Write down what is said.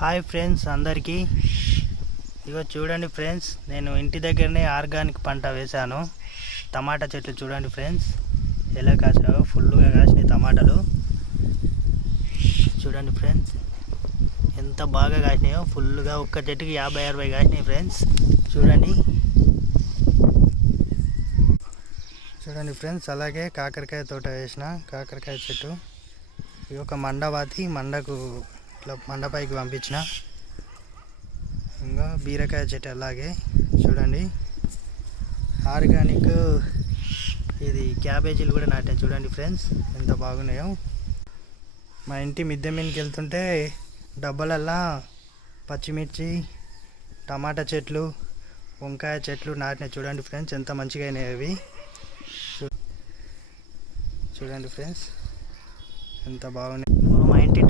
Hi friends అందరికీ. ఇగో చూడండి friends, నేను ఇంటి దగ్గరనే ఆర్గానిక్ పంట వేశాను. టమాటా చెట్లు చూడండి ఫ్రెండ్స్ ఎలా కాసాయో, ఫుల్గా కాసినాయి టమాటాలు. చూడండి ఫ్రెండ్స్ ఎంత బాగా కాసినాయో, ఫుల్గా ఒక్క చెట్టుకి 50-60 కాసినాయి ఫ్రెండ్స్. చూడండి చూడండి ఫ్రెండ్స్. అలాగే కాకరకాయ తోట వేసిన కాకరకాయ చెట్టు. ఇది ఒక మండవాతి మండకు ఇట్లా మండపైకి పంపించిన. ఇంకా బీరకాయ చెట్టు అలాగే చూడండి. ఆర్గానిక్ ఇది క్యాబేజీలు కూడా నాటాను చూడండి ఫ్రెండ్స్ ఎంత బాగున్నాయో. మా ఇంటి మిద్దె మీదకి వెళ్తుంటే డబ్బాలల్లా పచ్చిమిర్చి, టమాటా చెట్లు, వంకాయ చెట్లు నాటినాయి చూడండి ఫ్రెండ్స్ ఎంత మంచిగా అయినాయి అవి. చూడండి ఫ్రెండ్స్ ఎంత బాగున్నాయి. మా ఇంటి